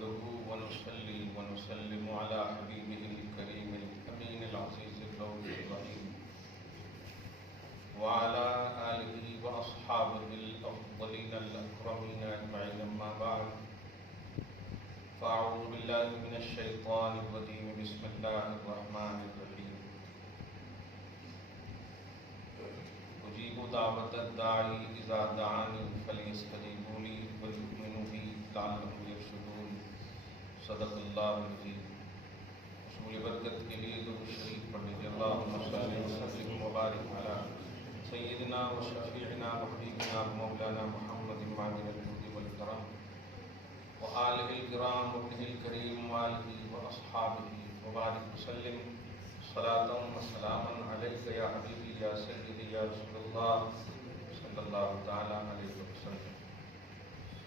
نحمده ونصلي ونسلم على حبيبه الكريم الأمين العزيز الرؤوف الرحيم وعلى آله وأصحابه الأفضلين الأكرمين أجمعين. أما بعد فأعوذ بالله من الشيطان الرجيم. بسم الله الرحمن الرحيم. أجيب دعوة الداعي إذا دعاني فليستجيبوا لي وليؤمنوا بي لعلهم يرشدون. صدق اللہ العظیم. حصول برکت کے لیے درود شریف پڑھ لیجیے. اللہم صل وسلم وبارک علی سیدنا و شفیعنا و حبیبنا مولانا محمد معدن الجود والکرم و آلہ الکرام و ابنہ الکریم و آلہ و اصحابہ وبارک وسلم. صلاۃ و سلاما علیک یا حبیبی یا سیدی یا رسول اللہ صلی اللہ تعالی علیہ وسلم.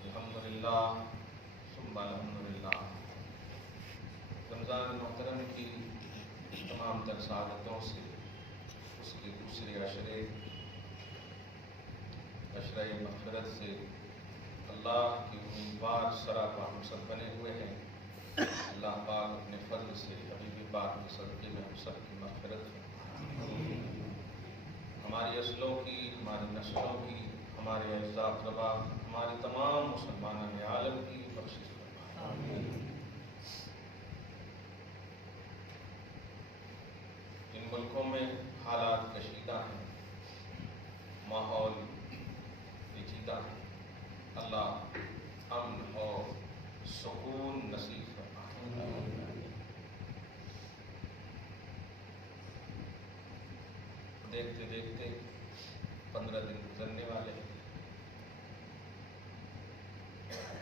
الحمدللہ ثم الحمدللہ. رمضان محترم کی تمام تر سعادتوں سے اس کے دوسرے عشرہ مغفرت سے اللہ کی امیدوار سراپا ہم سب بنے ہوئے ہیں. اللہ پاک اپنے فضل سے حبیب پاک کے صدقے میں ہم سب کی مغفرت ہے. ہماری اصلوں کی، ہماری نسلوں کی، ہمارے اعزاء اقربا، ہمارے تمام مسلمانان عالم کی بخشش فرمائے. ان ملکوں میں حالات کشیدہ ہیں، ماحول پیچیدہ ہے. اللہ امن اور سکون نصیب فرمائے. دیکھتے دیکھتے 15 دن گزرنے والے ہیں.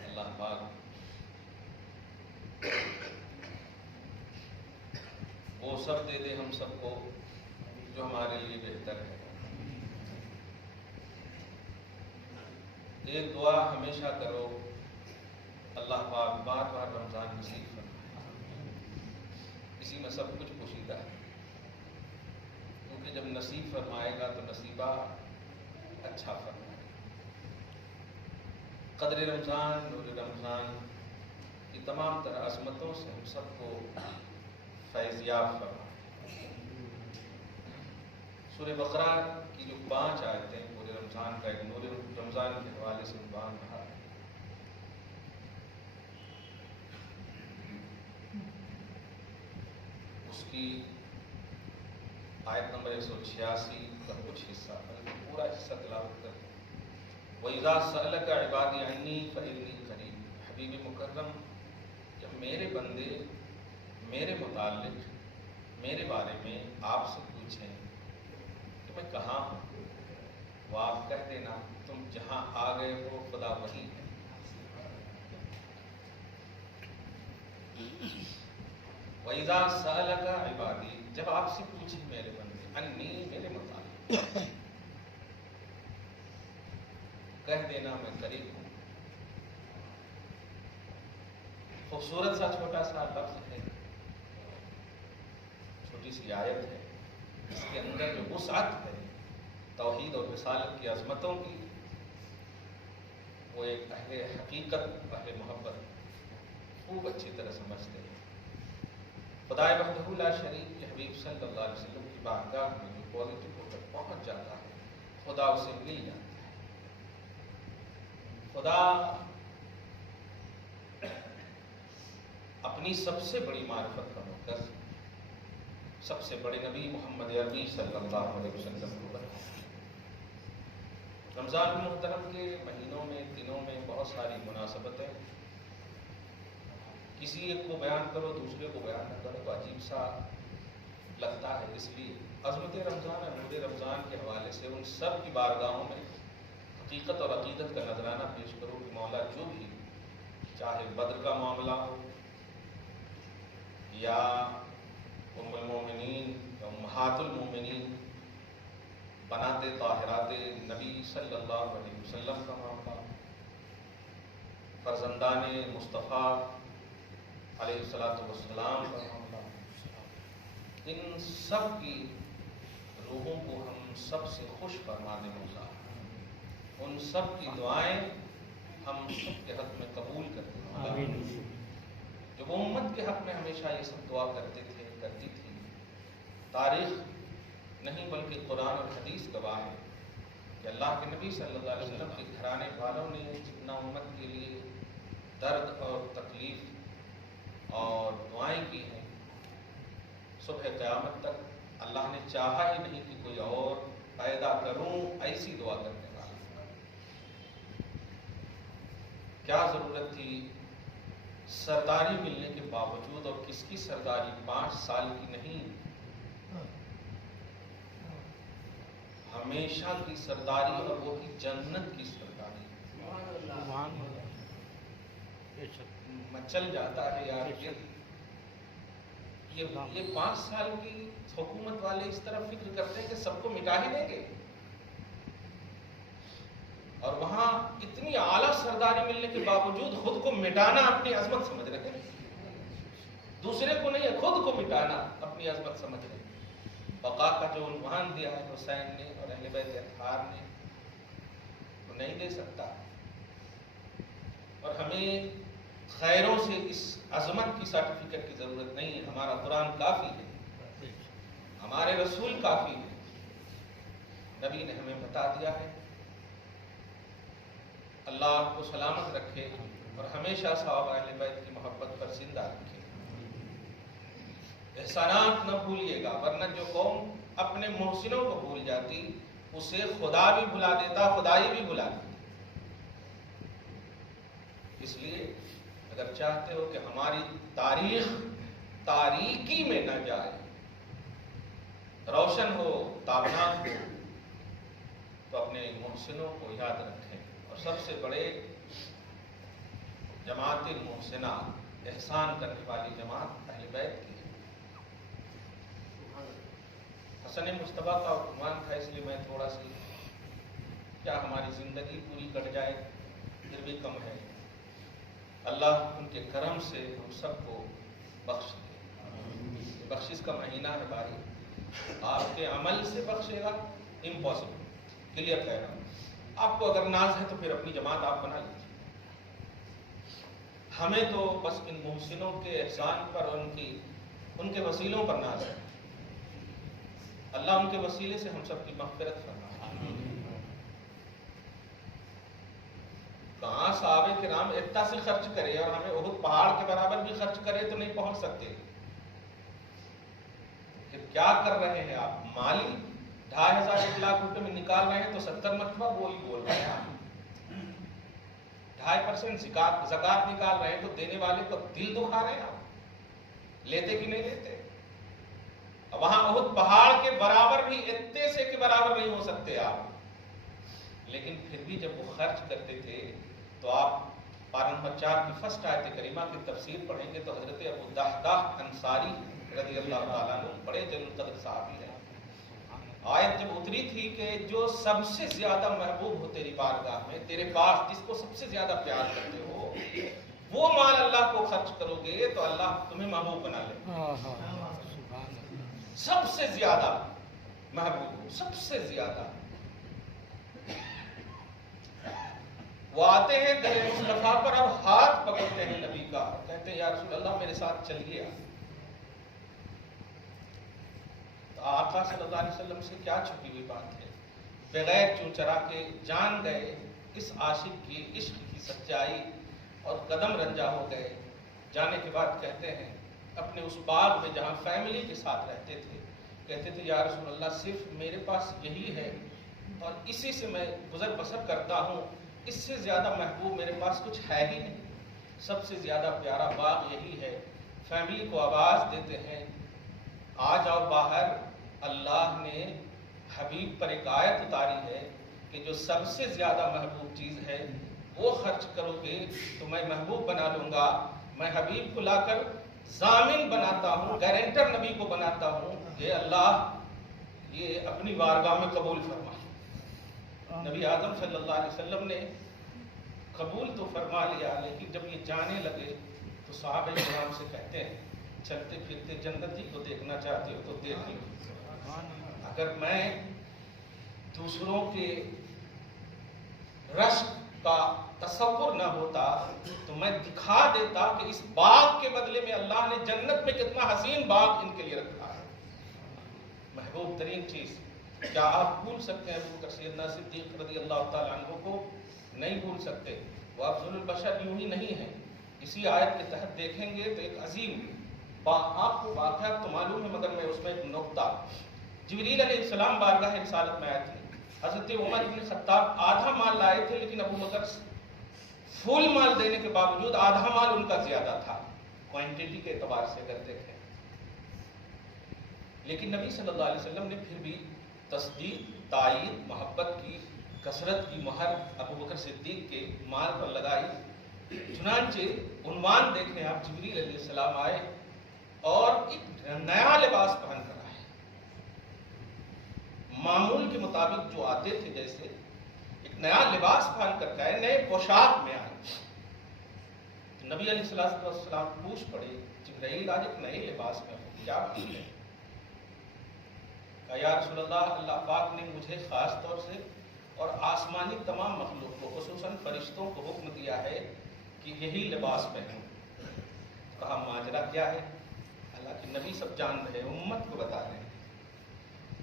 اللہ پاک وہ سب دے دے ہم سب کو جو ہمارے لیے بہتر ہے. ایک دعا ہمیشہ کرو، اللہ پاک بار بار رمضان نصیب فرمائے. اسی میں سب کچھ پوشیدہ ہے، کیونکہ جب نصیب فرمائے گا تو نصیبہ اچھا فرمائے. قدر رمضان، نور رمضان کی تمام تر عظمتوں سے ہم سب کو فیض یاب فرمائے. سورہ بقرہ کی جو 5 آیتیں پورے رمضان کا ایک نور رمضان کے حوالے سے عنوان رہا ہے. اس کی آیت نمبر 186 کا کچھ حصہ، پورا حصہ تلاوت کرتے ہیں. وَإِذَا سَأَلَكَ عِبَادِي عَنِّي فَإِنِّي قَرِيبٌ. حبیب مکرم، جب میرے بندے میرے متعلق، میرے بارے میں آپ سے پوچھیں کہ میں کہاں ہوں، وہ آپ کہہ دینا تم جہاں آ گئے ہو خدا وہیں ہے. وَإِذَا سَأَلَكَ عِبَادِي، جب آپ سے پوچھیں میرے بندے، انی میرے متعلق، کہہ دینا میں قریب ہوں. خوبصورت سا چھوٹا سا لفظ ہے، چھوٹی سی آیت ہے. اس کے اندر جو وسعت ہے توحید اور رسالت کی عظمتوں کی، وہ ایک اہل حقیقت، اہل محبت خوب اچھی طرح سمجھتے ہیں. خدائے وحدہ لا شریک کے حبیب صلی اللہ علیہ وسلم کی بارگاہ میں جو پازیٹو ہو کر پہنچ جاتا ہے، خدا اسے مل جاتا ہے. خدا اپنی سب سے بڑی معرفت کا مرکز، سب سے بڑے نبی محمد عربی صلی اللہ علیہ وسلم کو بنایا. رمضان محترم کے مہینوں میں، دنوں میں بہت ساری مناسبتیں، کسی ایک کو بیان کرو دوسرے کو بیان نہ کرو تو عجیب سا لگتا ہے. اس لیے عظمت رمضان اور نور رمضان کے حوالے سے ان سب کی بارگاہوں میں حقیقت اور عقیدت کا نذرانہ پیش کرو کہ مولا جو بھی، چاہے بدر کا معاملہ ہو یا ام المومنین یا امہات المومنین، بنات طاہرات نبی صلی اللہ علیہ وسلم کا معاملہ، فرزندان مصطفیٰ علیہ الصلوۃ والسلام کا معاملہ، ان سب کی روحوں کو ہم سب سے خوش فرما دے مولا. ان سب کی دعائیں ہم سب کے حق میں قبول کرتے ہیں. جو وہ امت کے حق میں ہمیشہ یہ سب دعا کرتے تھے، کرتی تھی. تاریخ نہیں بلکہ قرآن اور حدیث گواہ ہے کہ اللہ کے نبی صلی اللہ علیہ وسلم کے گھرانے والوں نے جتنا امت کے لیے درد اور تکلیف اور دعائیں کی ہیں، صبح قیامت تک اللہ نے چاہا ہی نہیں کہ کوئی اور پیدا کروں ایسی دعا کرنے والا. کیا ضرورت تھی سرداری ملنے کے باوجود، اور کس کی سرداری؟ 5 سال کی نہیں، ہمیشہ کی سرداری، اور وہ بھی جنت کی سرداری. مچل جاتا ہے یار. یہ 5 سال کی حکومت والے اس طرح فکر کرتے ہیں کہ سب کو مٹا ہی دیں گے، اور وہاں اتنی اعلیٰ سرداری ملنے کے باوجود خود کو مٹانا اپنی عظمت سمجھ رہے ہیں. دوسرے کو نہیں، خود کو مٹانا اپنی عظمت سمجھ رہے ہیں. بقا کا جو عنوان دیا ہے حسین نے اور اہل بیت اطہار نے، وہ نہیں دے سکتا. اور ہمیں خیروں سے اس عظمت کی سرٹیفکیٹ کی ضرورت نہیں ہے. ہمارا قرآن کافی ہے، ہمارے رسول کافی ہے. نبی نے ہمیں بتا دیا ہے. اللہ آپ کو سلامت رکھے اور ہمیشہ صحابہ اہل بیت کی محبت پر زندہ رکھے. احسانات نہ بھولیے گا، ورنہ جو قوم اپنے محسنوں کو بھول جاتی اسے خدا بھی بھلا دیتا، خدائی بھی بھلا دیتی. اس لیے اگر چاہتے ہو کہ ہماری تاریخ تاریکی میں نہ جائے، روشن ہو، تابناک ہو، تو اپنے محسنوں کو یاد رکھیں. اور سب سے بڑے جماعت محسنہ، احسان کرنے والی جماعت اہل بیت کی. حسن مصطفیٰ کا عنوان تھا، اس لیے میں تھوڑا سی، کیا ہماری زندگی پوری کٹ جائے پھر بھی کم ہے. اللہ ان کے کرم سے ہم سب کو بخش دے. بخشش کا مہینہ ہے بھائی. آپ کے عمل سے بخشے گا امپاسبل، کلیئر کہہ رہا ہوں. آپ کو اگر ناز ہے تو پھر اپنی جماعت آپ بنا لیجیے. ہمیں تو بس ان محسنوں کے احسان پر اور ان کے وسیلوں پر ناز ہے. اللہ ان کے وسیلے سے ہم سب کی مغفرت فرمائے. کہاں صحابہ کرام اتنا سے خرچ کرے اور ہمیں احد پہاڑ کے برابر بھی خرچ کرے تو نہیں پہنچ سکتے. پھر کیا کر رہے ہیں آپ؟ مالی 2500 1 لاکھ روپے میں نکال رہے ہیں تو 70 مرتبہ وہی بول رہے ہیں. 2.5% زکات نکال رہے ہیں تو دینے والے کو دل دکھا رہے ہیں آپ. لیتے کہ نہیں لیتے؟ وہاں احد پہاڑ کے برابر بھی اتنے سے کے برابر نہیں ہو سکتے آپ. لیکن پھر بھی جب وہ خرچ کرتے تھے تو آپ پارہ نمبر 4 کی فرسٹ آیت کریمہ کی تفسیر پڑھیں گے تو حضرت ابو دحداح انصاری رضی اللہ تعالیٰ عنہ بڑے جلیل القدر صحابی ہیں. آیت جب اتری تھی کہ جو سب سے زیادہ محبوب ہو تیری بارگاہ میں، تیرے پاس جس کو سب سے زیادہ پیار کرتے ہو، وہ مال اللہ کو خرچ کرو گے تو اللہ تمہیں محبوب بنا لے. سب سے زیادہ محبوب ہو، سب سے زیادہ. وہ آتے ہیں گلے مصطفیٰ پر اور ہاتھ پکڑتے ہیں نبی کا، کہتے ہیں یا رسول اللہ میرے ساتھ چلیے. تو آقا صلی اللہ علیہ وسلم سے کیا چھپی ہوئی بات ہے؟ بغیر چوں چرا کے جان گئے اس عاشق کی عشق کی سچائی اور قدم رنجا ہو گئے. جانے کے بعد کہتے ہیں اپنے اس باغ میں جہاں فیملی کے ساتھ رہتے تھے، کہتے تھے یا رسول اللہ صرف میرے پاس یہی ہے اور اسی سے میں گزر بسر کرتا ہوں، اس سے زیادہ محبوب میرے پاس کچھ ہے ہی نہیں. سب سے زیادہ پیارا باغ یہی ہے. فیملی کو آواز دیتے ہیں آ جاؤ باہر. اللہ نے حبیب پر ایک آیت اتاری ہے کہ جو سب سے زیادہ محبوب چیز ہے وہ خرچ کرو گے تو میں محبوب بنا لوں گا. میں حبیب کو لا کر ضامن بناتا ہوں، گارنٹر نبی کو بناتا ہوں کہ اللہ یہ اپنی بارگاہ میں قبول فرما. نبی اعظم صلی اللہ علیہ وسلم نے قبول تو فرما لیا، لیکن جب یہ جانے لگے تو صحابہ کرام سے کہتے ہیں چلتے پھرتے جنتی کو دیکھنا چاہتے ہو تو دیکھ لو. اگر میں دوسروں کے رشک کا تصور نہ ہوتا تو میں دکھا دیتا کہ اس باغ کے بدلے میں اللہ نے جنت میں کتنا حسین باغ ان کے لیے رکھا ہے. محبوب ترین چیز. کیا آپ بھول سکتے ہیں ابو بکر سیدنا صدیق رضی اللہ تعالیٰ عنہ کو؟ نہیں بھول سکتے. وہ افضل البشر یوں ہی نہیں ہیں. اسی آیت کے تحت دیکھیں گے تو ایک عظیم آپ کو واقعہ تو معلوم ہے مگر میں اس میں ایک نقطہ. جبریل علیہ السلام بارگاہ رسالت میں آئے تھے. حضرت عمر بن خطاب آدھا مال لائے تھے لیکن ابو بکر فل مال دینے کے باوجود آدھا مال ان کا زیادہ تھا. کوانٹٹی کے اعتبار سے کرتے تھے. لیکن نبی صلی اللہ علیہ وسلم نے پھر بھی تصدیق، تائید، محبت کی کثرت کی مہر ابو بکر صدیق کے مال پر لگائی. چنانچہ عنوان دیکھیں آپ، جبریل علیہ السلام آئے اور ایک نیا لباس پہن کر آئے. معمول کے مطابق جو آتے تھے جیسے ایک نیا لباس پہن کر آئے، نئے پوشاک میں آئے. تو نبی علیہ السلام پوچھ پڑے، جبرائیل آج ایک نئے لباس میں ہو، کیا بات ہے؟ کہا یا رسول اللہ، اللہ پاک نے مجھے خاص طور سے اور آسمانی تمام مخلوق کو خصوصاً فرشتوں کو حکم دیا ہے کہ یہی لباس پہنو. کہا ماجرا کیا ہے؟ حالانکہ نبی سب جان رہے، امت کو بتا رہے ہیں.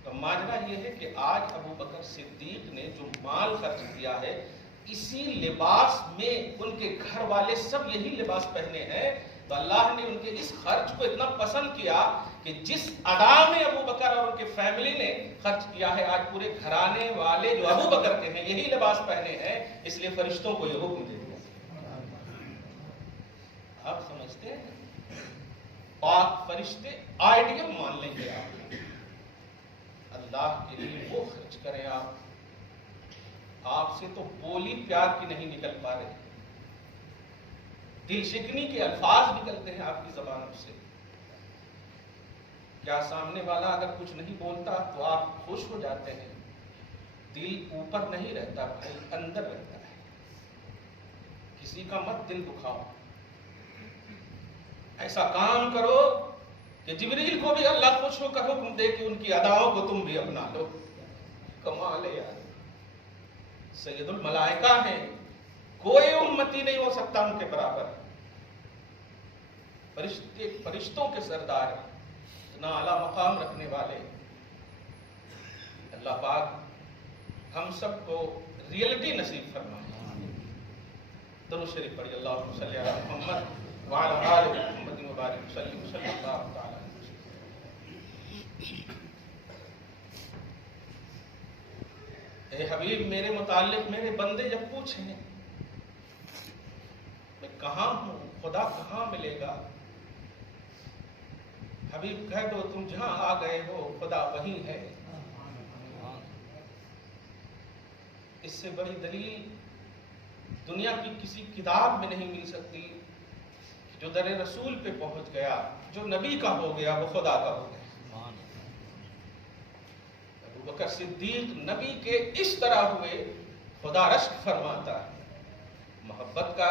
تو ماجرا یہ ہے کہ آج ابو بکر صدیق نے جو مال خرچ کیا ہے اسی لباس میں ان کے گھر والے سب یہی لباس پہنے ہیں. تو اللہ نے ان کے اس خرچ کو اتنا پسند کیا کہ جس ادا میں ابو بکر اور ان کے فیملی نے خرچ کیا ہے، آج پورے گھرانے والے جو ابو بکر کے ہیں یہی لباس پہنے ہیں. اس لیے فرشتوں کو یہ حکم دے دیا. آپ سمجھتے ہیں؟ پاک فرشتے آئیڈیل مان لیں گے آپ. اللہ کے لیے وہ خرچ کریں. آپ سے تو بولی پیار کی نہیں نکل پا رہے، دل شکنی کے الفاظ نکلتے ہیں آپ کی زبانوں سے. کیا سامنے والا اگر کچھ نہیں بولتا تو آپ خوش ہو جاتے ہیں؟ دل اوپر نہیں رہتا بھائی، اندر رہتا ہے. کسی کا مت دل دکھاؤ. ایسا کام کرو کہ جبریل کو بھی اللہ خوش ہو کر حکم دے کہ ان کی اداؤں کو تم بھی اپنا لو. کمال ہے یار. سید الملائکہ ہیں، کوئی امتی نہیں ہو سکتا ان کے برابر. فرشتوں کے سردار، اتنا اعلیٰ مقام رکھنے والے. اللہ پاک ہم سب کو ریئلٹی نصیب فرمائے. درود شریف پڑھی. اللہم صلی علی محمد وعلی آل محمد وبارک وسلم صلی اللہ تعالی علیہ وسلم. اے حبیب، میرے متعلق میرے بندے جب پوچھیں میں کہاں ہوں، خدا کہاں ملے گا، حبیب کہہ دو تم جہاں آ گئے ہو خدا وہیں ہے. اس سے بڑی دلیل دنیا کی کسی کتاب میں نہیں مل سکتی. جو در رسول پہ پہنچ گیا، جو نبی کا ہو گیا، وہ خدا کا ہو گیا. ابو بکر صدیق نبی کے اس طرح ہوئے، خدا رشک فرماتا ہے، محبت کا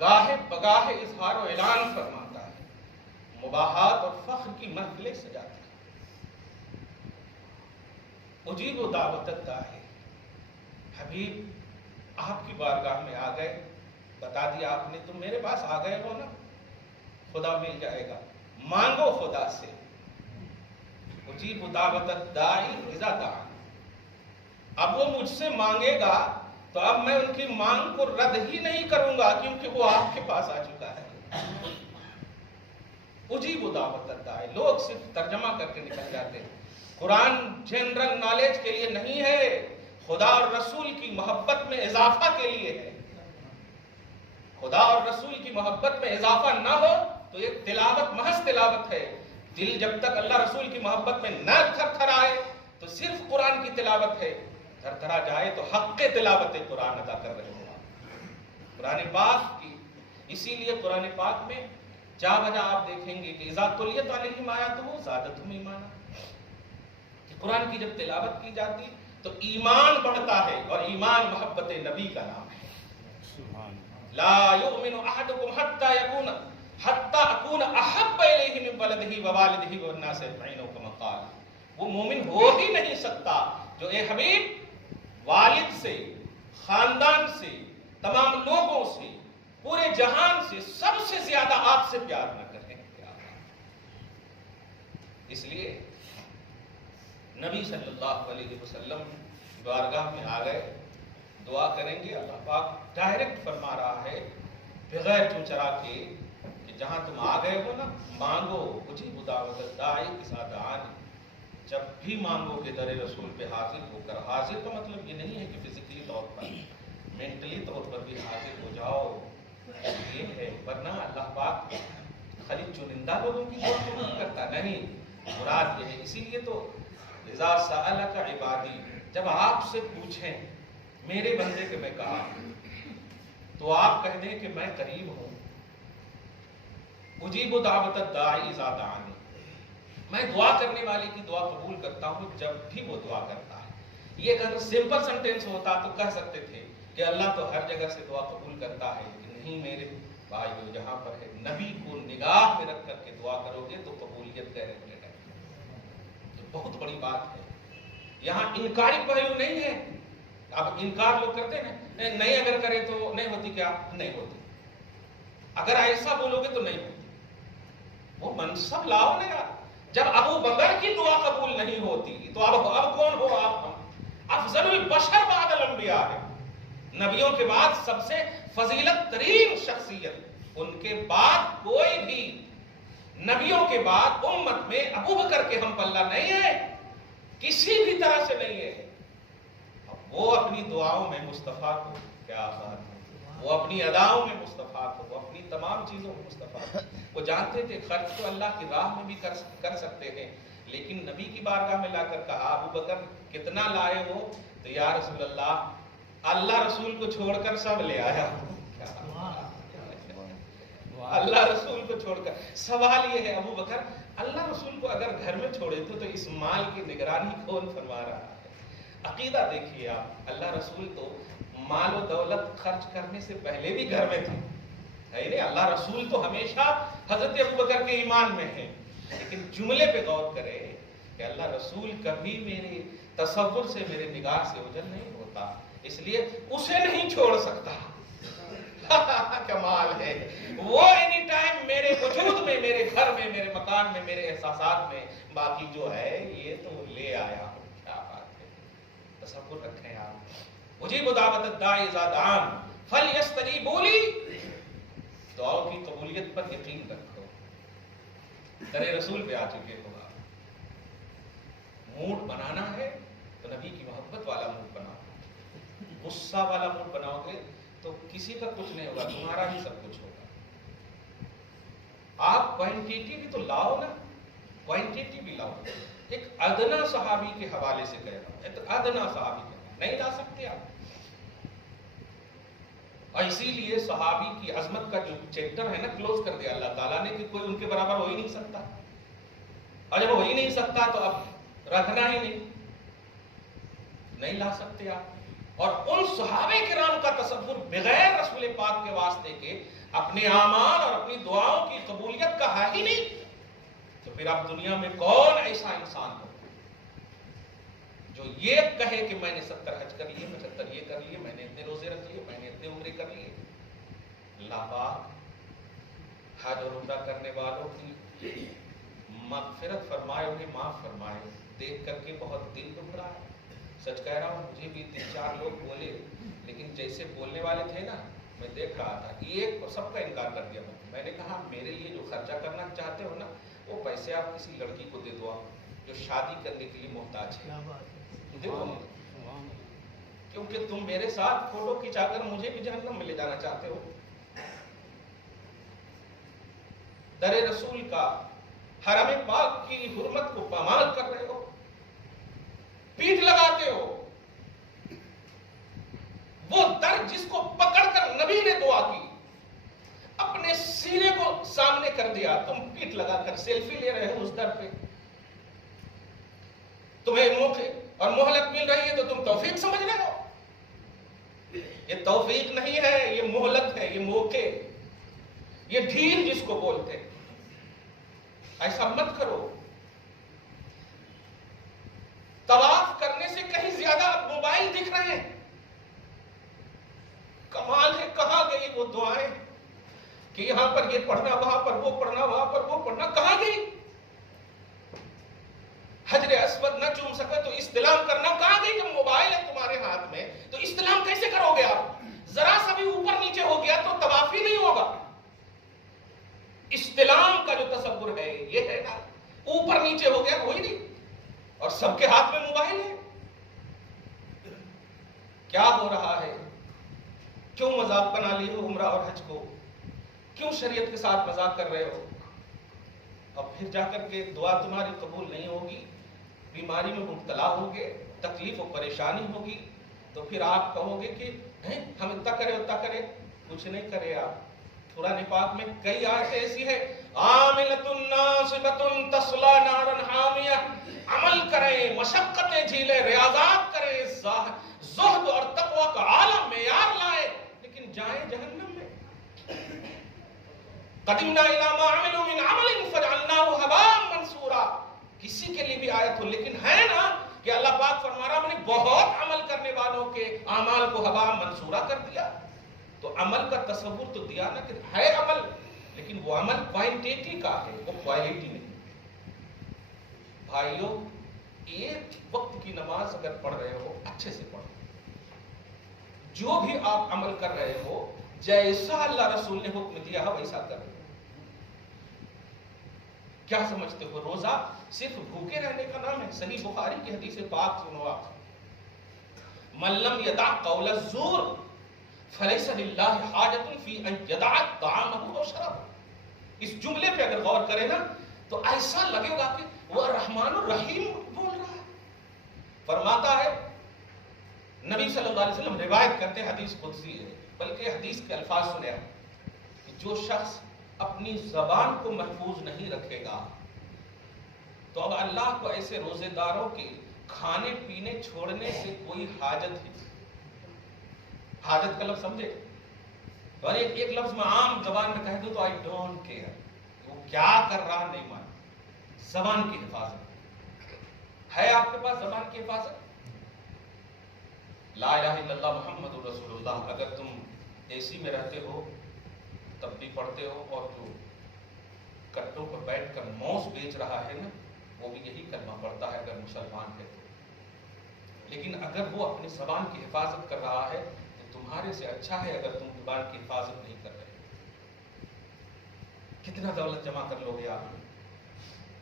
گاہے بگاہے اظہار و اعلان فرماتا ہے، مباحات اور فخر کی محفلیں سجاتا ہے. اجیب و دعوت الداعی. حبیب آپ کی بارگاہ میں آ گئے، بتا دیا آپ نے، تم میرے پاس آ گئے ہو نا، خدا مل جائے گا، مانگو خدا سے. اجیب و دعوت الداعی اذا دعان. اب وہ مجھ سے مانگے گا تو اب میں ان کی مانگ کو رد ہی نہیں کروں گا کیونکہ وہ آپ کے پاس آ چکا ہے. اجیب و دعوت الداعی. لوگ صرف ترجمہ کر کے نکل جاتے ہیں. قرآن جنرل نالج کے لیے نہیں ہے، خدا اور رسول کی محبت میں اضافہ کے لیے ہے. خدا اور رسول کی محبت میں اضافہ نہ ہو تو یہ تلاوت محض تلاوت ہے. دل جب تک اللہ رسول کی محبت میں نہ تھر تھر آئے تو صرف قرآن کی تلاوت ہے، تھر تھرا جائے تو حق تلاوت قرآن ادا کر رہے ہو قرآن پاک کی. اسی لیے قرآن پاک میں جا بجا آپ دیکھیں گے کہ اذا تلیت علیہم آیاتہ زادتہم ایمانا. قرآن کی جب تلاوت کی جاتی تو ایمان بڑھتا ہے، اور ایمان محبت نبی کا نام ہے. لا یؤمن احدکم حتی اکون احب الیہ من ولدہ ووالدہ والناس اجمعین کما قال. وہ مومن ہو ہی نہیں سکتا جو اے حبیب والد سے، خاندان سے، تمام لوگوں سے، پورے جہان سے سب سے زیادہ آپ سے پیار نہ کریں؟ اس لیے نبی صلی اللہ علیہ وسلم بارگاہ میں آ گئے، دعا کریں گے، اللہ پاک ڈائریکٹ فرما رہا ہے بغیر چوچرا کے کہ جہاں تم آ گئے ہو نا، مانگو، اجیب دعوت الداعی اذا دعانی، جب بھی مانگو کہ در رسول پہ حاضر ہو کر، حاضر کا مطلب یہ نہیں ہے کہ فزیکلی طور پر، مینٹلی طور پر بھی حاضر ہو جاؤ، یہ ہے، ورنہ اللہ پاک خالی چنندہ لوگوں کی دعا قبول کرتا نہیں، مراد یہ ہے۔ اسی لیے تو اذا سألک عبادی، جب آپ سے پوچھیں میرے بندے کہ میں کہا تو آپ کہہ دیں کہ میں قریب ہوں، اجیب دعوت الداعی اذا دعانی، میں دعا کرنے والے کی دعا قبول کرتا ہوں جب بھی وہ دعا کرتا ہے۔ یہ اگر سمپل سنٹینس ہوتا تو کہہ سکتے تھے کہ اللہ تو ہر جگہ سے دعا قبول کرتا ہے، لیکن نہیں میرے بھائیو، جہاں پر ہے نبی کو نگاہ میں رکھ کر کے دعا کرو گے تو قبولیت گارنٹیڈ ہے۔ تو بہت بڑی بات ہے، یہاں انکاری پہلو نہیں ہے۔ اب انکار لوگ کرتے ہیں، نہیں اگر کرے تو نہیں ہوتی، کیا نہیں ہوتی، اگر ایسا بولو گے تو نہیں ہوتی، وہ منصب لاؤ نا یار۔ جب ابو بکر کی دعا قبول نہیں ہوتی تو اب کون ہو آپ؟ افضل البشر بعد الانبیاء ہے، نبیوں کے بعد سب سے فضیلت ترین شخصیت، ان کے بعد کوئی بھی، نبیوں کے بعد امت میں ابو بکر کے ہم پلہ نہیں ہے، کسی بھی طرح سے نہیں ہے۔ وہ اپنی دعاؤں میں مصطفیٰ کو، کیا بات ہے، وہ اپنی اداؤں میں مصطفیٰ کو، وہ اپنی تمام چیزوں میں مصطفیٰ کو، وہ جانتے تھے خرچ تو اللہ کی راہ میں بھی کر سکتے ہیں، لیکن نبی کی بارگاہ میں لا کر کہا ابو بکر کتنا لائے ہو؟ تو یا رسول اللہ رسول کو چھوڑ کر سب لے آیا، اللہ رسول کو چھوڑ کر۔ سوال یہ ہے ابو بکر، اللہ رسول کو اگر گھر میں چھوڑے تو اس مال کی نگرانی کون فرما رہا ہے؟ عقیدہ دیکھیے آپ، اللہ رسول تو مال و دولت خرچ کرنے سے پہلے بھی گھر میں تھے، ہے نہیں؟ اللہ رسول تو ہمیشہ حضرت ابو بکر کے ایمان میں ہیں، لیکن جملے پہ غور کرے کہ اللہ رسول کبھی میرے تصور سے، میرے نگاہ سے اوجھل نہیں ہوتا، اس لیے اسے نہیں چھوڑ سکتا۔ کمال ہے، وہ اینی ٹائم میرے وجود میں، میرے گھر میں، میرے مکان میں، میرے احساسات میں، باقی جو ہے یہ تو لے آیا ہوں۔ کیا بات ہے، تصور رکھیں آپ۔ اجیب دعوت الداعی اذا دعان فلیستجیبوا لی، دعاؤں کی قبولیت پر یقین رکھو۔ در رسول پہ آ چکے ہو آپ، موڈ بنانا ہے تو نبی کی محبت والا موڈ بناؤ، غصہ والا موڈ بناؤ گے تو کسی کا کچھ نہیں ہوگا، تمہارا ہی سب کچھ ہوگا۔ آپ کوانٹیٹی بھی تو لاؤ نا، کوانٹیٹی بھی لاؤ۔ ایک ادنا صحابی کے حوالے سے کہہ رہا ہوں، ایک ادنا صحابی نہیں لا سکتے آپ، اور اسی لیے صحابی کی عظمت کا جو چیپٹر ہے نا کلوز کر دیا اللہ تعالیٰ نے کہ کوئی ان کے برابر ہو ہی نہیں سکتا، اور جب ہو ہی نہیں سکتا تو اب رکھنا ہی نہیں لا سکتے آپ۔ اور ان صحابہ کرام کا تصور بغیر رسول پاک کے واسطے کے اپنے اعمال اور اپنی دعاؤں کی قبولیت کا ہے ہی نہیں، تو پھر اب دنیا میں کون ایسا انسان ہو جو یہ کہے کہ میں نے 70 حج کر لیے، 75 یہ کر لیے، میں نے اتنے روزے رکھ لیے، میں نے اتنے عمرے کر لیے۔ اللہ پاک حج اور عمرہ کرنے والوں کی مغفرت فرمائے، انہیں معاف فرمائے۔ دیکھ کر کے بہت دل دکھ رہا ہے، سچ کہہ رہا ہوں، مجھے بھی 3-4 لوگ بولے، لیکن جیسے بولنے والے تھے نا، میں دیکھ رہا تھا ایک سب کا انکار کر دیا۔ میں نے کہا میرے لیے جو خرچہ کرنا چاہتے ہو نا، وہ پیسے آپ کسی لڑکی کو دے دو، آپ جو شادی کرنے کے لیے محتاج ہے، کیونکہ تم میرے ساتھ فوٹو کھینچا کر مجھے بھی جہنم میں لے جانا چاہتے ہو۔ در رسول کا، حرم پاک کی حرمت کو پامال کر رہے ہو، پیٹھ لگاتے ہو۔ وہ در جس کو پکڑ کر نبی نے دعا کی، اپنے سینے کو سامنے کر دیا، تم پیٹھ لگا کر سیلفی لے رہے ہو اس در پہ۔ تمہیں موقع اور مہلت مل رہی ہے تو تم توفیق سمجھ رہے ہو؟ یہ توفیق نہیں ہے، یہ مہلت ہے، یہ موقع، یہ ڈھیل جس کو بولتے ہیں۔ ایسا مت کرو۔ طواف کرنے سے کہیں زیادہ موبائل دکھ رہے ہیں، کمال کہ یہاں پر یہ پڑھنا، وہاں پر وہ پڑھنا، وہاں پر وہ پڑھنا. کہاں گئی؟ حجر اسود نہ چوم سکے تو استلام کرنا کہاں گئی؟ جب موبائل ہے تمہارے ہاتھ میں تو استلام کیسے کرو گے آپ؟ ذرا سا بھی اوپر نیچے ہو گیا تو طواف ہی نہیں ہوگا. استلام کا جو تصور ہے یہ ہے نا، اوپر نیچے ہو گیا کوئی نہیں. اور سب کے ہاتھ میں موبائل ہے. کیا ہو رہا ہے؟ کیوں مذاق بنا لی ہو عمرہ اور حج کو؟ کیوں شریعت کے ساتھ مذاق کر رہے ہو؟ اور پھر جا کر کے دعا تمہاری قبول نہیں ہوگی، بیماری میں مبتلا ہوگے، تکلیف و پریشانی ہوگی، تو پھر آپ کہو گے کہ ہم اتنا کرے اتنا کرے. کچھ نہیں کرے آپ. قرآن پاک میں کئی آیتیں ایسی ہے، عاملۃ ناصبۃ تصلی نارا حامیہ. عمل کریں، مشقتیں جھیلیں، ریاضات کریں، زہد اور تقوی کا اعلیٰ معیار لائیں، لیکن جائیں جہنم میں. قدمنا الی ما عملوا من عمل فجعلناه هباء منثورا. کسی کے لیے بھی آیت ہو، لیکن ہے نا کہ اللہ پاک فرما رہا ہم نے بہت عمل کرنے والوں کے اعمال کو ہباء منثورا کر دیا. تو عمل کا تصور تو دیا نا کہ ہے عمل، لیکن وہ عمل کوانٹیٹی کا ہے، وہ کوالٹی نہیں. بھائیوں، ایک وقت کی نماز اگر پڑھ رہے ہو اچھے سے پڑھو. جو بھی آپ عمل کر رہے ہو جیسا اللہ رسول نے حکم دیا ہے ویسا کر رہے ہو. کیا سمجھتے ہو روزہ صرف بھوکے رہنے کا نام ہے؟ صحیح بخاری کی حدیث پاک سنو آپ. من لم یدع قول الزور فلیس للہ حاجۃ فی ان یدع طعامہ و شرابہ. اس جملے پہ اگر غور کریں نا تو ایسا لگے گا کہ وہ رحمان الرحیم بول رہا ہے. فرماتا ہے نبی صلی اللہ علیہ وسلم، روایت کرتے ہیں حدیث قدسی ہے، بلکہ حدیث کے الفاظ سنے کہ جو شخص اپنی زبان کو محفوظ نہیں رکھے گا تو اب اللہ کو ایسے روزے داروں کے کھانے پینے چھوڑنے سے کوئی حاجت ہی. حاجت کا لفظ سمجھے؟ اور ایک لفظ میں عام زبان میں کہہ دوں تو آئی ڈونٹ کیئر. وہ کیا کر رہا نہیں مان. زبان کی حفاظت ہے آپ کے پاس؟ زبان کی حفاظت. لا الہ الا اللہ محمد رسول اللہ اگر تم اے سی میں رہتے ہو تب بھی پڑھتے ہو، اور جو کٹوں پر بیٹھ کر موس بیچ رہا ہے نا وہ بھی یہی کلمہ پڑھتا ہے اگر مسلمان ہے تو. لیکن اگر وہ اپنی زبان کی حفاظت کر رہا ہے تو تمہارے سے اچھا ہے اگر تم زبان کی حفاظت نہیں کر رہے. کتنا دولت جمع کر لو گے آپ؟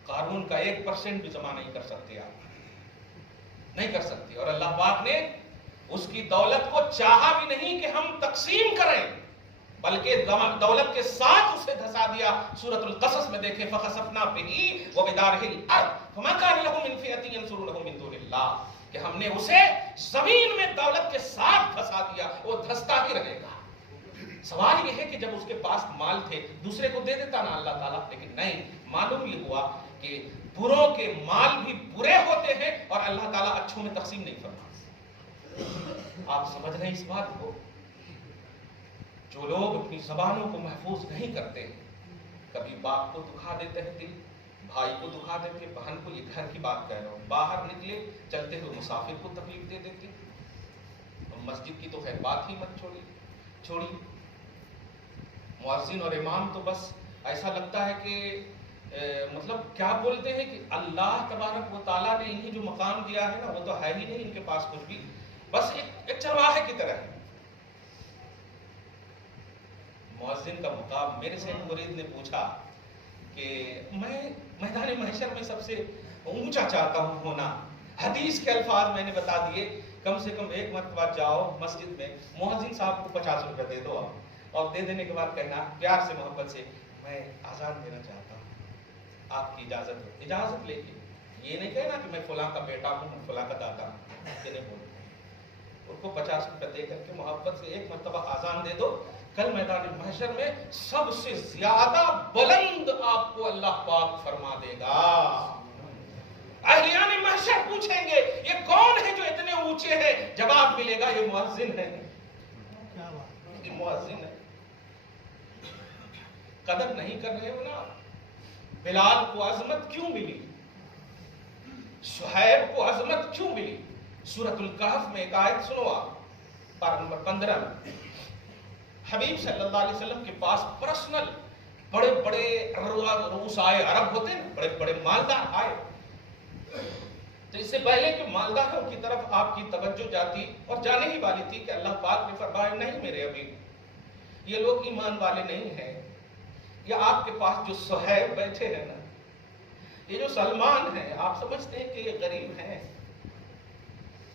قارون کا 1% بھی جمع نہیں کر سکتے آپ، نہیں کر سکتے. اور اللہ پاک نے اس کی دولت کو چاہا بھی نہیں کہ ہم تقسیم کریں، بلکہ دولت کے ساتھ اسے دھسا دیا. سورۃ القصص میں دیکھیں فخسفنا بہ وبدارہ الارض فما کان له من فئۃ ینصرونہ من دون اللہ، کہ ہم نے اسے زمین میں دولت کے ساتھ دھسا دیا، وہ دھستا ہی رہے گا. سوال یہ ہے کہ جب اس کے پاس مال تھے دوسرے کو دے دیتا نا اللہ تعالیٰ، لیکن نہیں. معلوم یہ ہوا کہ بروں کے مال بھی برے ہوتے ہیں اور اللہ تعالیٰ اچھوں میں تقسیم نہیں فرماتا. آپ سمجھ رہے ہیں اس بات کو؟ جو لوگ اپنی زبانوں کو محفوظ نہیں کرتے، کبھی باپ کو دکھا دیتے ہیں دل، بھائی کو دکھا دیتے، بہن کو. یہ گھر کی بات کہہ رہا ہوں، باہر نکلے چلتے ہوئے مسافر کو تکلیف دے دیتے. مسجد کی تو خیر بات ہی مت چھوڑی. مؤذن اور امام تو بس ایسا لگتا ہے کہ مطلب کیا بولتے ہیں کہ اللہ تبارک و تعالیٰ نے انہیں جو مقام دیا ہے نا وہ تو ہے ہی نہیں ان کے پاس کچھ بھی، بس ایک چرواہے کی طرح ہے. مؤذن کا مقام. میرے سے ایک مرید نے پوچھا کہ میں میدان محشر میں سب سے اونچا چاہتا ہوں ہونا. حدیث کے الفاظ میں نے بتا دیے، کم سے کم ایک مرتبہ جاؤ مسجد میں، مؤذن صاحب کو 50 روپے دے دو آپ، اور دے دینے کے بعد کہنا پیار سے محبت سے میں اذان دینا چاہتا ہوں، آپ کی اجازت ہو. اجازت لے کے یہ نہیں کہنا کہ میں فلاں کا بیٹا ہوں، فلاں کا دادا ہوں، یہ نہیں بولتے. ان کو 50 روپے دے کر کے محبت سے ایک مرتبہ اذان دے دو. کل میدان محشر میں سب سے زیادہ بلند آپ کو اللہ پاک فرما دے گا. اہلیان محشر پوچھیں گے یہ کون ہے جو اتنے اونچے ہیں؟ جواب ملے گا یہ مؤذن ہے. یہ مؤذن ہے. قدر نہیں کر رہے ہو نا. بلال کو عظمت کیوں ملی؟ صہیب کو عظمت کیوں ملی؟ سورۃ الکہف میں ایک آیت سنو آپ، پارہ نمبر 15 میں حبیب صلی اللہ علیہ وسلم کے پاس پرسنل بڑے بڑے رؤسائے عرب ہوتے ہیں، بڑے بڑے مالدار آئے، تو اس سے پہلے کہ مالداروں کی طرف آپ کی توجہ جاتی اور جانے ہی والی تھی کہ اللہ پاک نے فرمایا نہیں میرے حبیب، یہ لوگ ایمان والے نہیں ہیں، یا آپ کے پاس جو صہیب بیٹھے ہیں نا، یہ جو سلمان ہیں، آپ سمجھتے ہیں کہ یہ غریب ہیں،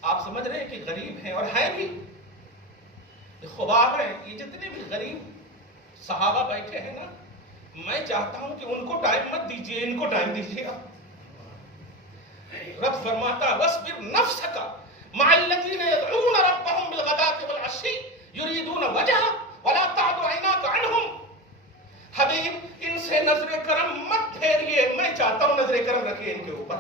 آپ سمجھ رہے ہیں کہ غریب ہیں اور ہیں بھی، یہ خباب ہیں، یہ جتنے بھی غریب صحابہ بیٹھے ہیں نا، میں چاہتا ہوں کہ ان کو ٹائم مت دیجیے، ان کو ٹائم دیجیے آپ۔ رب فرماتا وَاصْبِرْ نَفْسَكَ مَعَ الَّذِينَ يَدْعُونَ رَبَّهُمْ بِالْغَدَاةِ وَالْعَشِيِّ يُرِيدُونَ وَجْهَهُ وَلَا تَعْدُ عَيْنَاكَ عَنْهُمْ۔ حبیب ان سے نظر کرم مت پھیریے، میں چاہتا ہوں نظر کرم رکھیے ان کے اوپر۔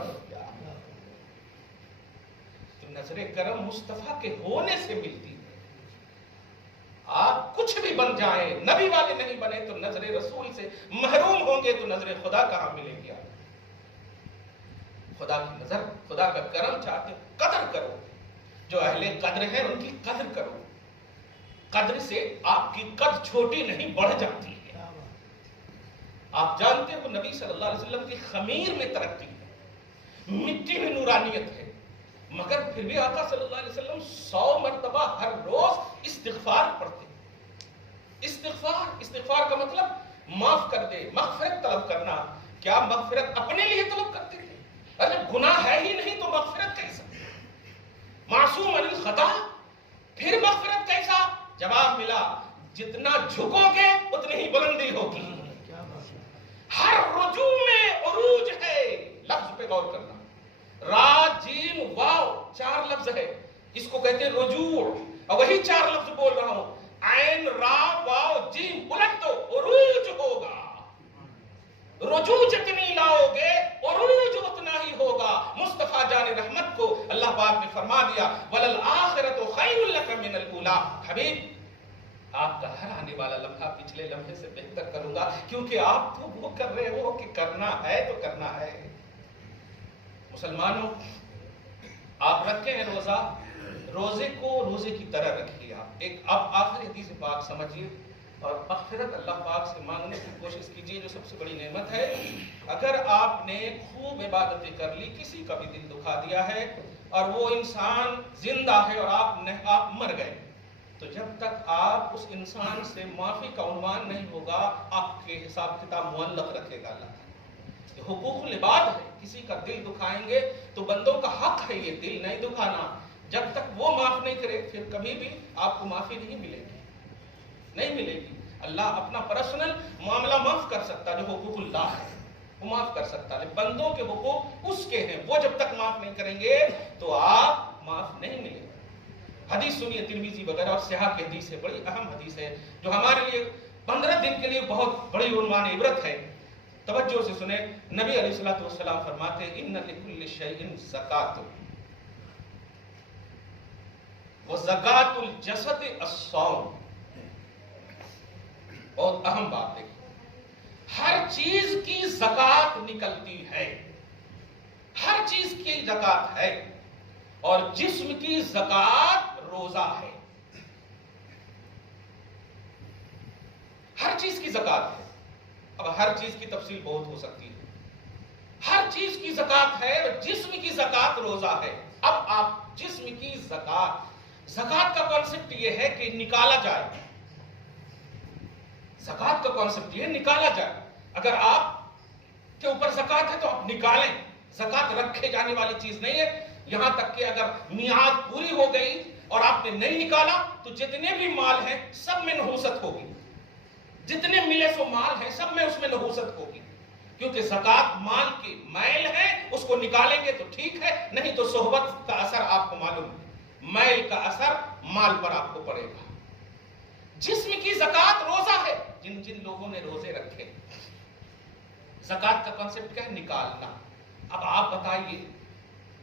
تو نظر کرم مصطفیٰ کے ہونے سے ملتی ہے۔ آپ کچھ بھی بن جائیں، نبی والے نہیں بنے تو نظر رسول سے محروم ہوں گے، تو نظر خدا کہاں ملے گی؟ خدا کی نظر، خدا کا کرم چاہتے ہو، قدر کرو، جو اہل قدر ہیں ان کی قدر کرو، قدر سے آپ کی قد چھوٹی نہیں بڑھ جاتی ہے۔ آپ جانتے ہو نبی صلی اللہ علیہ وسلم کی خمیر میں ترقی ہے، مٹی میں نورانیت ہے، مگر پھر بھی آقا صلی اللہ علیہ وسلم 100 مرتبہ ہر روز استغفار پڑھتے۔ استغفار کا مطلب معاف کر دے، مغفرت طلب کرنا۔ کیا مغفرت اپنے لیے طلب کرتے تھے؟ اگر گناہ ہے ہی نہیں تو مغفرت کیسا؟ معصوم عن الخطا، پھر مغفرت کیسا؟ جواب ملا جتنا جھکو گے اتنی ہی بلندی ہوگی۔ ہر رجوع میں عروج ہے، لفظ پہ غور کرنا، را جیم واو 4 لفظ ہے، اس کو کہتے ہیں رجوع، اور وہی 4 لفظ بول رہا ہوں، عین را واو جیم الٹ دو، عروج ہوگا۔ رجوع جتنی لاؤ گے عروج اتنا ہی ہوگا۔ مصطفیٰ جان رحمت کو اللہ پاک نے فرما دیا وَلَلْآخِرَةُ خَيْرٌ لَكَ مِنَ الْأُولَىٰ۔ حبیب آپ کا ہر آنے والا لمحہ پچھلے لمحے سے بہتر کروں گا، کیونکہ آپ تو وہ کر رہے ہو کہ کرنا ہے تو کرنا ہے۔ مسلمانوں، آپ رکھیں ہیں روزہ، روزے کو روزے کی طرح رکھیے۔ آپ ایک اب آخری حدیث پاک سمجھیے اور مغفرت اللہ پاک سے مانگنے کی کوشش کیجیے، جو سب سے بڑی نعمت ہے۔ اگر آپ نے خوب عبادتیں کر لی، کسی کا بھی دل دکھا دیا ہے اور وہ انسان زندہ ہے اور آپ مر گئے، تو جب تک آپ اس انسان سے معافی کا عنوان نہیں ہوگا، آپ کے حساب کتاب معلق رکھے گا اللہ۔ حقوق العباد ہے، کسی کا دل دکھائیں گے تو بندوں کا حق ہے یہ دل نہیں دکھانا۔ جب تک وہ معاف نہیں کرے پھر کبھی بھی آپ کو معافی نہیں ملے گی، نہیں ملے گی۔ اللہ اپنا پرسنل معاملہ معاف کر سکتا، جو حقوق اللہ ہے وہ معاف کر سکتا ہے، بندوں کے حقوق اس کے ہیں، وہ جب تک معاف نہیں کریں گے تو آپ معاف نہیں ملے گا۔ حدیث سنیے، ترمذی وغیرہ اور صحاح کی حدیث ہے، بڑی اہم حدیث ہے جو ہمارے لیے 15 دن کے لیے بہت بڑی عنوان عبرت ہے۔ توجہ سے سنیں، نبی علیہ الصلوۃ والسلام فرماتے ہیں ان لکل شیء زکات وزکات الجسد الصوم۔ اور اہم بات دیکھیں، ہر چیز کی زکات نکلتی ہے، ہر چیز کی زکات ہے، اور جسم کی زکات روزہ ہے۔ ہر چیز کی زکات ہے۔ اب ہر چیز کی تفصیل بہت ہو سکتی ہے، ہر چیز کی زکات ہے اور جسم کی زکات روزہ ہے۔ اب آپ جسم کی زکات کا کانسیپٹ یہ ہے کہ نکالا جائے، زکات کا کانسیپٹ یہ نکالا جائے۔ اگر آپ کے اوپر زکات ہے تو آپ نکالیں، زکات رکھے جانے والی چیز نہیں ہے۔ یہاں تک کہ اگر میعاد پوری ہو گئی اور آپ نے نہیں نکالا تو جتنے بھی مال ہیں سب میں نحوست ہوگی، جتنے ملے سو مال ہیں سب میں اس میں نحوست ہوگی، کیونکہ زکات مال کی میل ہے، اس کو نکالیں گے تو ٹھیک ہے، نہیں تو صحبت کا اثر آپ کو معلوم ہے، میل کا اثر مال پر آپ کو پڑے گا۔ جسم کی زکات روزہ ہے، جن جن لوگوں نے روزے رکھے۔ زکات کا کانسیپٹ کیا ہے؟ نکالنا۔ اب آپ بتائیے،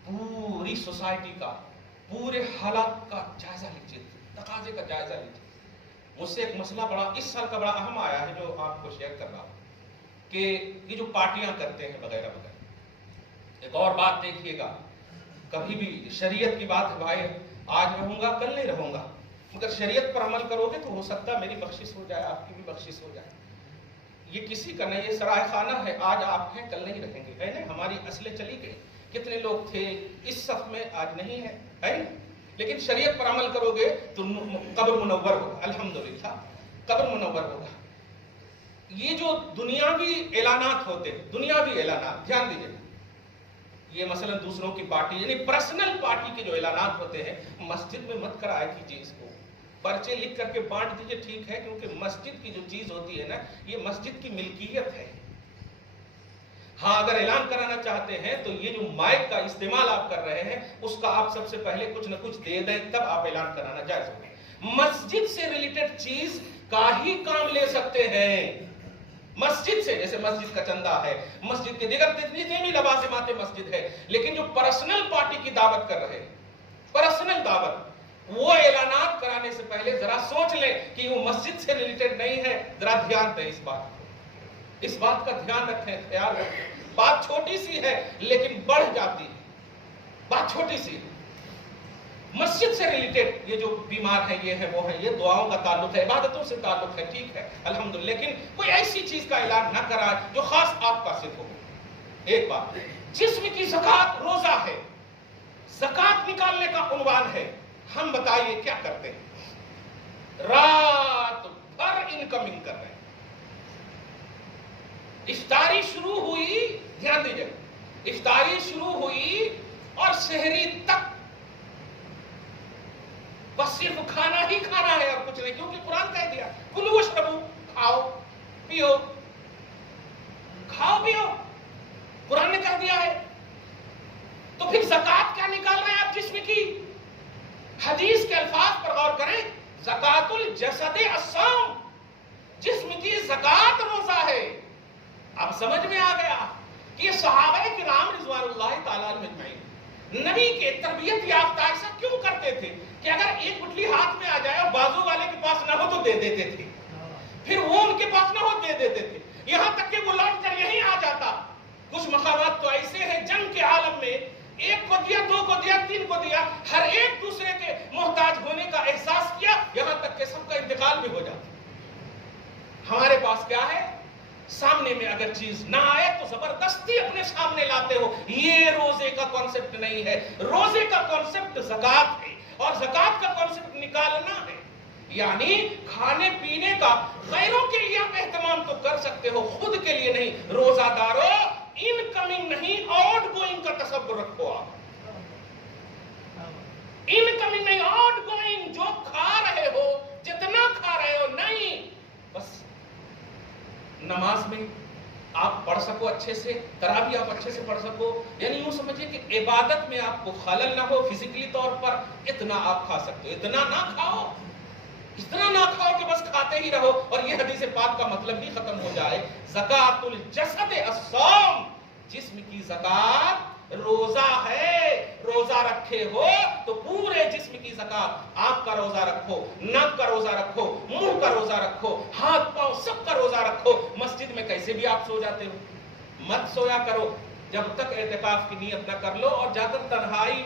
پوری سوسائٹی کا، پورے حالات کا جائزہ لیجیے، تقاضے کا جائزہ لیجیے۔ مجھ سے ایک مسئلہ بڑا اس سال کا بڑا اہم آیا ہے جو آپ کو شیئر کر رہا ہوں، کہ یہ جو پارٹیاں کرتے ہیں وغیرہ وغیرہ۔ ایک اور بات دیکھیے گا، کبھی بھی شریعت کی بات ہے بھائی، آج رہوں گا کل نہیں رہوں گا، مگر شریعت پر عمل کرو گے تو ہو سکتا ہے میری بخشش ہو جائے، آپ کی بھی بخشش ہو جائے۔ یہ کسی کا نہیں، یہ سرائے خانہ ہے، آج آپ ہیں کل نہیں رہیں گے، ہے نا؟ ہماری اصلیں چلی گئی، کتنے لوگ تھے اس صف میں آج نہیں ہے نا؟ لیکن شریعت پر عمل کرو گے تو قبر منور ہوگا، الحمدللہ قبر منور ہوگا۔ یہ جو دنیاوی اعلانات ہوتے ہیں، دنیاوی اعلانات دھیان دیجیے، یہ مثلا دوسروں کی پارٹی یعنی پرسنل پارٹی کے جو اعلانات ہوتے ہیں، مسجد میں مت کرایا کیجیے اس کو، پرچے لکھ کر کے بانٹ دیجیے، ٹھیک ہے، کیونکہ مسجد کی جو چیز ہوتی ہے نا، یہ مسجد کی ملکیت ہے۔ ہاں اگر اعلان کرانا چاہتے ہیں تو یہ جو مائک کا استعمال آپ کر رہے ہیں اس کا آپ سب سے پہلے کچھ نہ کچھ دے دیں، تب آپ اعلان کرانا جائز ہوگا۔ مسجد سے ریلیٹڈ چیز کا ہی کام لے سکتے ہیں، مسجد سے، جیسے مسجد کا چندہ ہے، مسجد کے دیگر جتنے بھی لوازمات مسجد ہے، لیکن جو پرسنل پارٹی کی دعوت کر رہے ہیں، پرسنل دعوت، وہ اعلانات کرانے سے پہلے ذرا سوچ لیں کہ وہ مسجد سے ریلیٹڈ نہیں ہے، ذرا دھیان دیں اس بات کو، اس بات کا دھیان رکھیں، خیال رکھیں۔ بات چھوٹی سی ہے لیکن بڑھ جاتی ہے، بات چھوٹی سی ہے۔ مسجد سے ریلیٹڈ یہ جو بیمار ہے، یہ ہے، وہ ہے، یہ دعاؤں کا تعلق ہے، عبادتوں سے تعلق ہے، ٹھیک ہے الحمدللہ، لیکن کوئی ایسی چیز کا اعلان نہ کرائے جو خاص آپ کا صرف ہو۔ ایک بات، جسم کی زکوٰۃ روزہ ہے، زکوٰۃ نکالنے کا عنوان ہے، ہم بتائیے کیا کرتے ہیں؟ رات بھر انکمنگ کر رہے ہیں، افطاری شروع ہوئی، دھیان دیجیے، افطاری شروع ہوئی اور سحری تک بس صرف کھانا ہی کھانا ہے اور کچھ نہیں، کیونکہ قرآن کہہ دیا کلوا واشربوا، کھاؤ پیو، کھاؤ پیو، قرآن نے کہہ دیا ہے۔ تو پھر زکوٰۃ کیا نکال رہے ہیں آپ جسم کی؟ حدیث کے الفاظ پر غور کریں، زکوٰۃ الجسد الصوم، جسم کی زکوٰۃ روزہ ہے۔ اب سمجھ میں آ گیا کہ یہ صحابہ کرام رضوان اللہ تعالیٰ عنہم اجمعین نبی کے تربیت یافتہ ایسا کیوں کرتے تھے کہ اگر ایک گٹلی ہاتھ میں آ جائے اور بازو والے کے پاس نہ ہو تو دے دیتے تھے، پھر وہ ان کے پاس نہ ہو دے دیتے تھے، یہاں تک کہ وہ لوٹ کر یہیں آ جاتا۔ کچھ مقامات تو ایسے ہیں جنگ کے عالم میں ایک کو دیا، دو کو دیا، تین کو دیا، ہر ایک دوسرے کے محتاج ہونے کا احساس کیا، یہاں تک کہ سب کا انتقال بھی ہو جاتا۔ ہمارے پاس کیا ہے؟ سامنے میں اگر چیز نہ آئے تو زبردستی اپنے سامنے لاتے ہو، یہ روزے کا کانسیپٹ نہیں ہے۔ روزے کا کانسیپٹ زکوٰۃ ہے، اور زکوٰۃ کا کانسیپٹ نکالنا ہے، یعنی کھانے پینے کا غیروں کے لیے آپ اہتمام تو کر سکتے ہو، خود کے لیے نہیں۔ روزہ دارو ان کمنگ نہیں، آؤٹ گوئنگ کا تصور رکھو، آپ ان کمنگ نہیں، آؤٹ گوئنگ، جو کھا رہے ہو جتنا کھا رہے ہو نہیں، بس نماز میں آپ پڑھ سکو اچھے سے، تراویح آپ اچھے سے پڑھ سکو، یعنی یوں سمجھے کہ عبادت میں آپ کو خلل نہ ہو، فزیکلی طور پر اتنا آپ کھا سکتے ہو، اتنا نہ کھاؤ، اتنا نہ کھاؤ کہ بس کھاتے ہی رہو اور یہ حدیث پاک کا مطلب ہی ختم ہو جائے۔ زکوٰۃ الجسد الصوم، جسم کی زکوٰۃ روزہ ہے، روزہ رکھے ہو تو پورے جسم کی زکوٰۃ، آنکھ کا روزہ رکھو، ناک کا روزہ رکھو، منہ کا روزہ رکھو، ہاتھ پاؤں سب کا روزہ رکھو۔ مسجد میں کیسے بھی آپ سو جاتے ہو، مت سویا کرو جب تک اعتکاف کی نیت نہ کر لو، اور جا کر تنہائی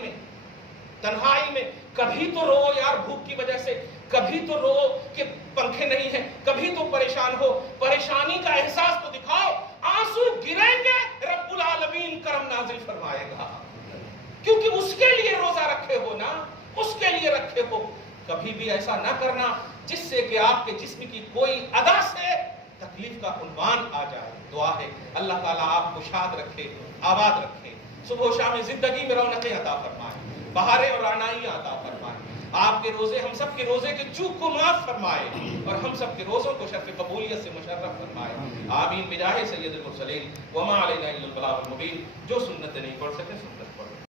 میں کبھی تو رو یار بھوک کی وجہ سے، کبھی تو رو کہ پنکھے نہیں ہیں، کبھی تو پریشان ہو، پریشانی کا احساس تو دکھاؤ، آنسو گریں گے رب العالمین کرم نازل فرمائے گا، کیونکہ اس کے لیے روزہ رکھے ہو نا، اس کے لیے رکھے ہو۔ کبھی بھی ایسا نہ کرنا جس سے کہ آپ کے جسم کی کوئی ادا سے تکلیف کا عنوان آ جائے۔ دعا ہے اللہ تعالیٰ آپ کو شاد رکھے، آباد رکھے، صبح و شام زندگی میں رونقیں عطا فرمائے، بہاریں اور رعنائیاں عطا فرمائے، آپ کے روزے، ہم سب کے روزے کے چوک کو معاف فرمائے، اور ہم سب کے روزوں کو شرف قبولیت سے مشرف فرمائے۔ آمین بجاہ سید المرسلین وما علینا الا البلاغ المبین۔ جو سنت نہیں پڑھ سکے سنت